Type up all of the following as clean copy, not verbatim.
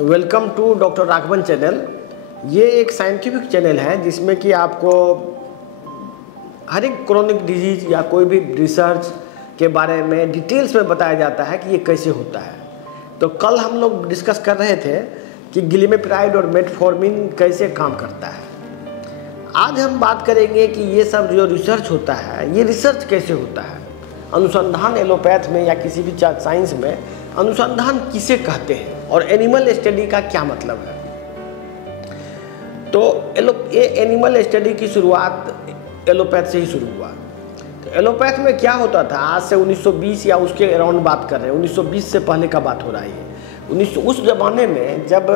Welcome to doctor Raghavan channel. ये एक scientific channel है जिसमें कि आपको हर एक क्रोनिक डिजीज या कोई भी रिसर्च के बारे में डिटेल्स में बताया जाता है कि ये कैसे होता है। तो कल हम लोग डिस्कस कर रहे थे कि ग्लिमेप्राइड और मेटफॉर्मिन कैसे काम करता है। आज हम बात करेंगे कि ये सब जो रिसर्च होता है ये रिसर्च कैसे होता है। अनुसंधान एलोपैथ में या किसी भी साइंस में अनुसंधान किसे कहते हैं और एनिमल स्टडी का क्या मतलब है। तो ये एनिमल स्टडी की शुरुआत एलोपैथ से ही शुरू हुआ। तो एलोपैथ में क्या होता था, आज से 1920 या उसके अराउंड बात कर रहे हैं, 1920 से पहले का बात हो रहा है। उस ज़माने में जब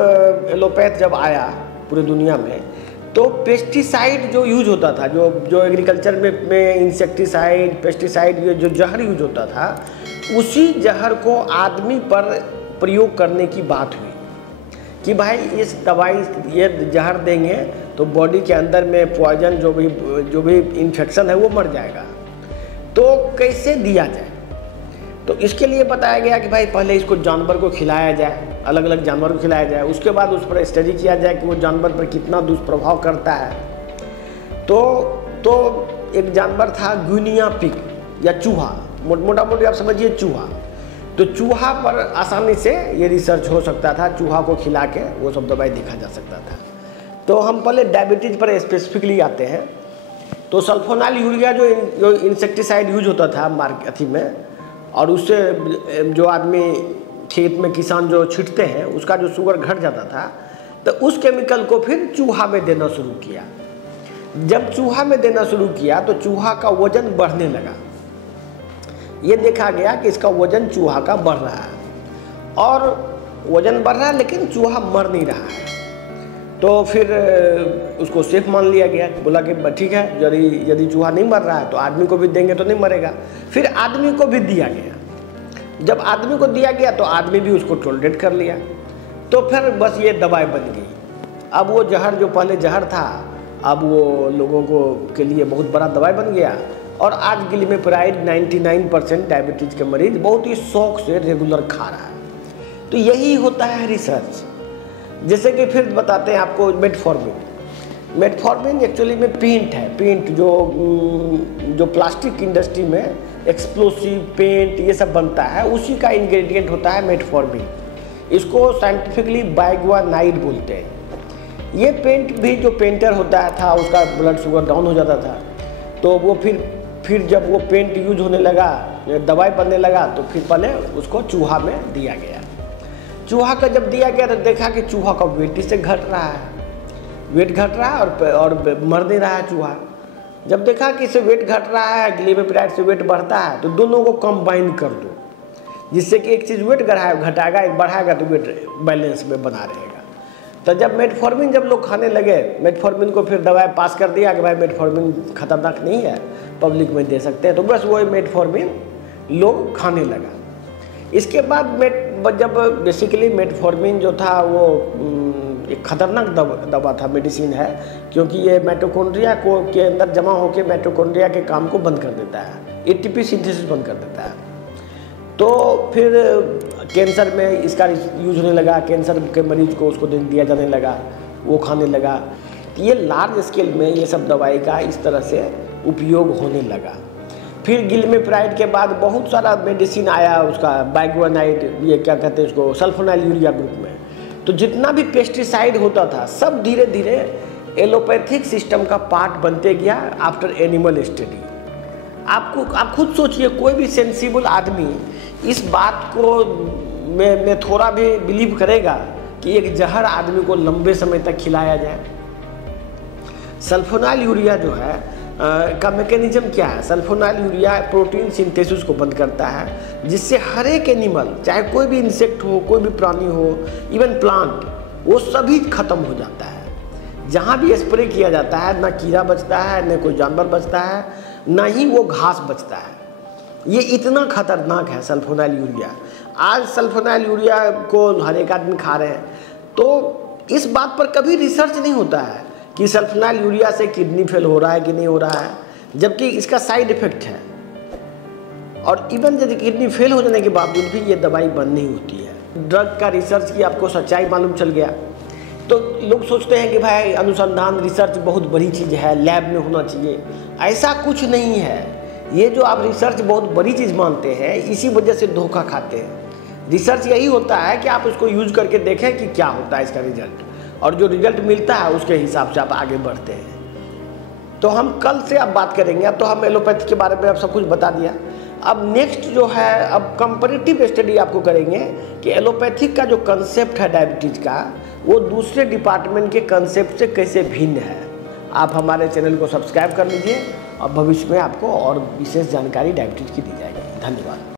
एलोपैथ जब आया पूरी दुनिया में, तो पेस्टिसाइड जो यूज होता था, जो एग्रीकल्चर में इंसेक्टिसाइड पेस्टिसाइड ये जो जहर यूज होता था, उसी जहर को आदमी पर प्रयोग करने की बात हुई कि भाई इस दवाई ये जहर देंगे तो बॉडी के अंदर में पॉइजन जो भी इन्फेक्शन है वो मर जाएगा। तो कैसे दिया जाए, तो इसके लिए बताया गया कि भाई पहले इसको जानवर को खिलाया जाए, अलग अलग जानवर को खिलाया जाए, उसके बाद उस पर स्टडी किया जाए कि वो जानवर पर कितना दुष्प्रभाव करता है। तो एक जानवर था गुइनिया पिग या चूहा, मोटा मोटी आप समझिए चूहा। तो चूहा पर आसानी से ये रिसर्च हो सकता था, चूहा को खिला के वो सब दवाई देखा जा सकता था। तो हम पहले डायबिटीज़ पर स्पेसिफिकली आते हैं। तो सल्फोनाइल यूरिया जो इंसेक्टिसाइड यूज होता था अथी में, और उससे जो आदमी खेत में किसान जो छिटते हैं उसका जो शुगर घट जाता था, तो उस केमिकल को फिर चूहा में देना शुरू किया। जब चूहा में देना शुरू किया तो चूहा का वजन बढ़ने लगा। ये देखा गया कि इसका वजन चूहा का बढ़ रहा है, और वजन बढ़ रहा है लेकिन चूहा मर नहीं रहा है। तो फिर उसको सेफ मान लिया गया, बोला कि ठीक है, यदि चूहा नहीं मर रहा है तो आदमी को भी देंगे तो नहीं मरेगा। फिर आदमी को भी दिया गया। जब आदमी को दिया गया तो आदमी भी उसको टॉलरेट कर लिया। तो फिर बस ये दवाई बन गई। अब वो जहर जो पहले जहर था, अब वो लोगों के लिए बहुत बड़ा दवाई बन गया। और आज ग्लिमेप्राइड 99% डायबिटीज़ के मरीज बहुत ही शौक से रेगुलर खा रहा है। तो यही होता है रिसर्च। जैसे कि फिर बताते हैं आपको मेटफॉर्मिन। मेटफॉर्मिन एक्चुअली में पेंट है। पेंट जो प्लास्टिक इंडस्ट्री में एक्सप्लोसिव पेंट ये सब बनता है, उसी का इंग्रेडिएंट होता है मेटफॉर्मिन। इसको साइंटिफिकली बाइगुआनाइड बोलते हैं। ये पेंट भी जो पेंटर होता था उसका ब्लड शुगर डाउन हो जाता था। तो वो फिर जब वो पेंट यूज होने लगा, दवाई बनने लगा, तो फिर पहले उसको चूहा में दिया गया। चूहा का जब दिया गया तो देखा कि चूहा का वेट इससे घट रहा है, वेट घट रहा है और मर नहीं रहा है चूहा। जब देखा कि इससे वेट घट रहा है, ग्लिमेप्राइड से वेट बढ़ता है, तो दोनों को कंबाइन कर दो, जिससे कि एक चीज़ वेट घटाएगा, एक बढ़ाएगा, तो वेट बैलेंस में बना रहेगा। तो जब मेटफॉर्मिन जब लोग खाने लगे, मेटफॉर्मिन को फिर दवाई पास कर दिया कि भाई मेटफॉर्मिन खतरनाक नहीं है, पब्लिक में दे सकते हैं, तो बस वही मेटफॉर्मिन लोग खाने लगा। इसके बाद जब बेसिकली मेटफॉर्मिन जो था वो एक खतरनाक दवा था, मेडिसिन है, क्योंकि ये माइटोकॉन्ड्रिया के अंदर जमा होकर माइटोकॉन्ड्रिया के काम को बंद कर देता है, एटीपी सिंथेसिस बंद कर देता है। तो फिर कैंसर में इसका यूज होने लगा, कैंसर के मरीज को उसको दिया जाने लगा, वो खाने लगा। ये लार्ज स्केल में ये सब दवाई का इस तरह से उपयोग होने लगा। फिर ग्लिमेप्राइड के बाद बहुत सारा मेडिसिन आया, उसका बाइगुआनाइड, ये क्या कहते हैं उसको, सल्फोनाइल यूरिया ग्रुप में। तो जितना भी पेस्टिसाइड होता था सब धीरे धीरे एलोपैथिक सिस्टम का पार्ट बनते गया आफ्टर एनिमल स्टडी। आप खुद सोचिए, कोई भी सेंसिबल आदमी इस बात को में थोड़ा भी बिलीव करेगा कि एक जहर आदमी को लंबे समय तक खिलाया जाए। सल्फोनाइल यूरिया जो है का मैकेनिज्म क्या है। सल्फोनाइल यूरिया प्रोटीन सिंथेसिस को बंद करता है, जिससे हर एक एनिमल, चाहे कोई भी इंसेक्ट हो, कोई भी प्राणी हो, इवन प्लांट, वो सभी खत्म हो जाता है। जहाँ भी स्प्रे किया जाता है ना कीड़ा बचता है, न कोई जानवर बचता है, ना ही वो घास बचता है। ये इतना खतरनाक है सल्फोनाइल यूरिया। आज सल्फोनाइल यूरिया को हर एक आदमी खा रहे हैं। तो इस बात पर कभी रिसर्च नहीं होता है कि सल्फोनाइल यूरिया से किडनी फेल हो रहा है कि नहीं हो रहा है, जबकि इसका साइड इफेक्ट है। और इवन यदि किडनी फेल हो जाने के बावजूद भी ये दवाई बंद नहीं होती है। ड्रग का रिसर्च की आपको सच्चाई मालूम चल गया। तो लोग सोचते हैं कि भाई अनुसंधान रिसर्च बहुत बड़ी चीज़ है, लैब में होना चाहिए। ऐसा कुछ नहीं है। ये जो आप रिसर्च बहुत बड़ी चीज़ मानते हैं, इसी वजह से धोखा खाते हैं। रिसर्च यही होता है कि आप उसको यूज करके देखें कि क्या होता है इसका रिजल्ट, और जो रिजल्ट मिलता है उसके हिसाब से आप आगे बढ़ते हैं। तो हम कल से अब बात करेंगे। अब तो हम एलोपैथी के बारे में अब सब कुछ बता दिया। अब नेक्स्ट जो है, अब कंपैरेटिव स्टडी आपको करेंगे कि एलोपैथिक का जो कंसेप्ट है डायबिटीज़ का, वो दूसरे डिपार्टमेंट के कंसेप्ट से कैसे भिन्न है। आप हमारे चैनल को सब्सक्राइब कर लीजिए और भविष्य में आपको और विशेष जानकारी डायबिटीज़ की दी जाएगी। धन्यवाद।